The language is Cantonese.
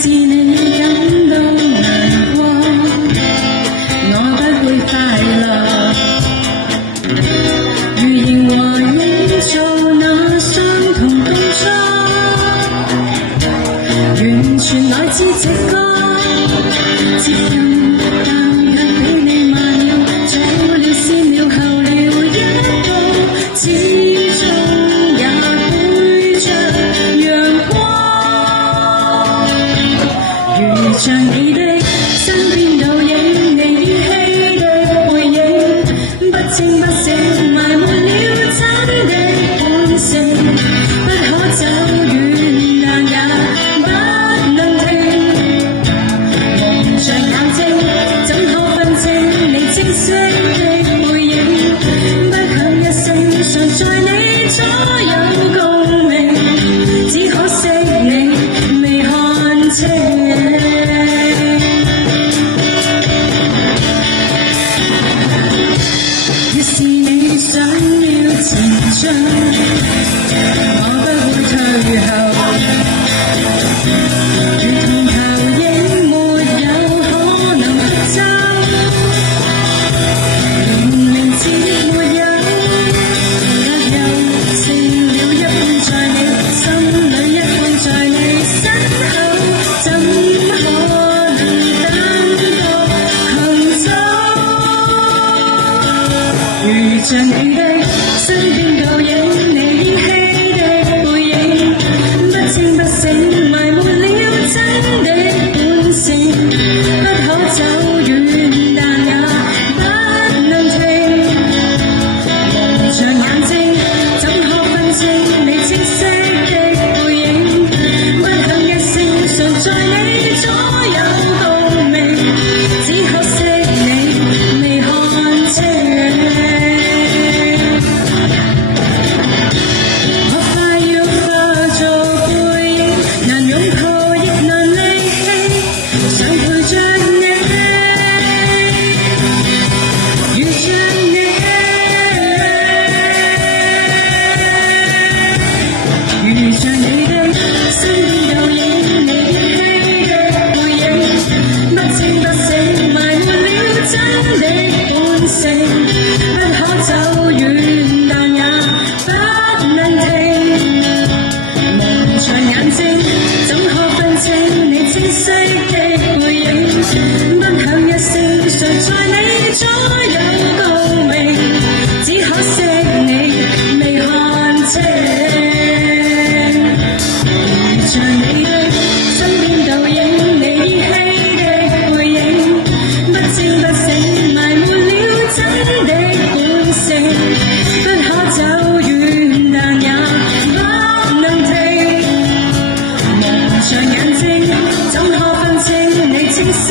是你感到難過，我不會快樂。如仍和你做那相同動作，完全來自直覺，接近但卻比你慢了，早了先了後了一步，始終也背着陽光，如像你的身邊倒影，你依稀的背影，不清不醒埋沒了真的本性，不可走遠但也不能停，蒙着眼睛怎可分清你清晰的背影，不響一聲常在你左右共鳴，只可惜你未看清。越是你想要前進，我不會退後，如同投影沒有可能奪走，連名字沒有，卻又剩了一半在你心裏，一半在你身後，怎可能單獨行走？如像你的身邊倒影，你依稀的背影，不清不醒埋沒了真的本性，不可走遠但也不能停，蒙着眼睛怎可分清你清晰的背影，不響一聲常在你左右共鳴，只可惜你未看清。我快要化做背影，難擁抱亦難離棄，想陪着你，如像你，如像你的身邊倒影，你依稀的背影，不清不醒埋沒了真的本性，不可走遠但也不能停，蒙着眼睛怎可分清你清晰的背影，不響一聲常在你左右共鳴，只可惜你未看清。如像你的身邊倒影，你依稀的背影，不清不醒埋沒了真的本性，不可走遠但也不能停，蒙着眼睛怎可分清你清晰